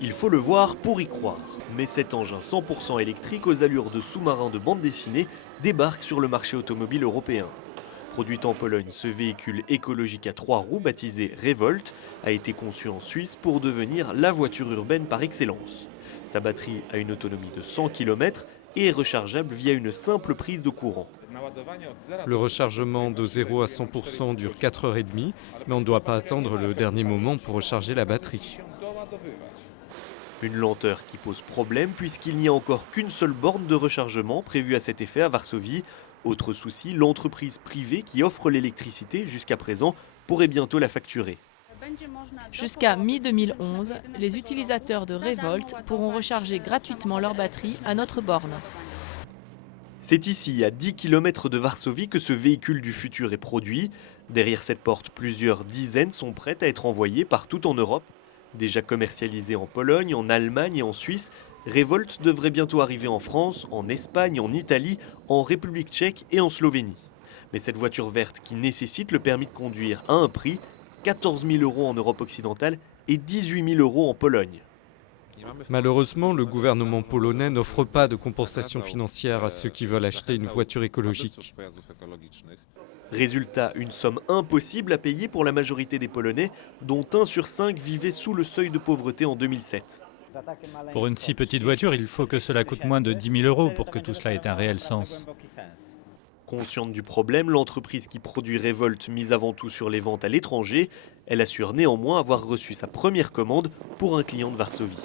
Il faut le voir pour y croire. Mais cet engin 100% électrique aux allures de sous-marin de bande dessinée débarque sur le marché automobile européen. Produit en Pologne, ce véhicule écologique à 3 roues baptisé Revolt a été conçu en Suisse pour devenir la voiture urbaine par excellence. Sa batterie a une autonomie de 100 km et est rechargeable via une simple prise de courant. Le rechargement de 0 à 100% dure 4h30, mais on ne doit pas attendre le dernier moment pour recharger la batterie. Une lenteur qui pose problème puisqu'il n'y a encore qu'une seule borne de rechargement prévue à cet effet à Varsovie. Autre souci, l'entreprise privée qui offre l'électricité jusqu'à présent pourrait bientôt la facturer. Jusqu'à mi-2011, les utilisateurs de Revolt pourront recharger gratuitement leur batterie à notre borne. C'est ici, à 10 km de Varsovie, que ce véhicule du futur est produit. Derrière cette porte, plusieurs dizaines sont prêtes à être envoyées partout en Europe. Déjà commercialisé en Pologne, en Allemagne et en Suisse, Revolt devrait bientôt arriver en France, en Espagne, en Italie, en République tchèque et en Slovénie. Mais cette voiture verte qui nécessite le permis de conduire a un prix, 14 000 € en Europe occidentale et 18 000 € en Pologne. Malheureusement, le gouvernement polonais n'offre pas de compensation financière à ceux qui veulent acheter une voiture écologique. Résultat, une somme impossible à payer pour la majorité des Polonais, dont 1 sur 5 vivait sous le seuil de pauvreté en 2007. Pour une si petite voiture, il faut que cela coûte moins de 10 000 € pour que tout cela ait un réel sens. Consciente du problème, l'entreprise qui produit Revolt mise avant tout sur les ventes à l'étranger, elle assure néanmoins avoir reçu sa première commande pour un client de Varsovie.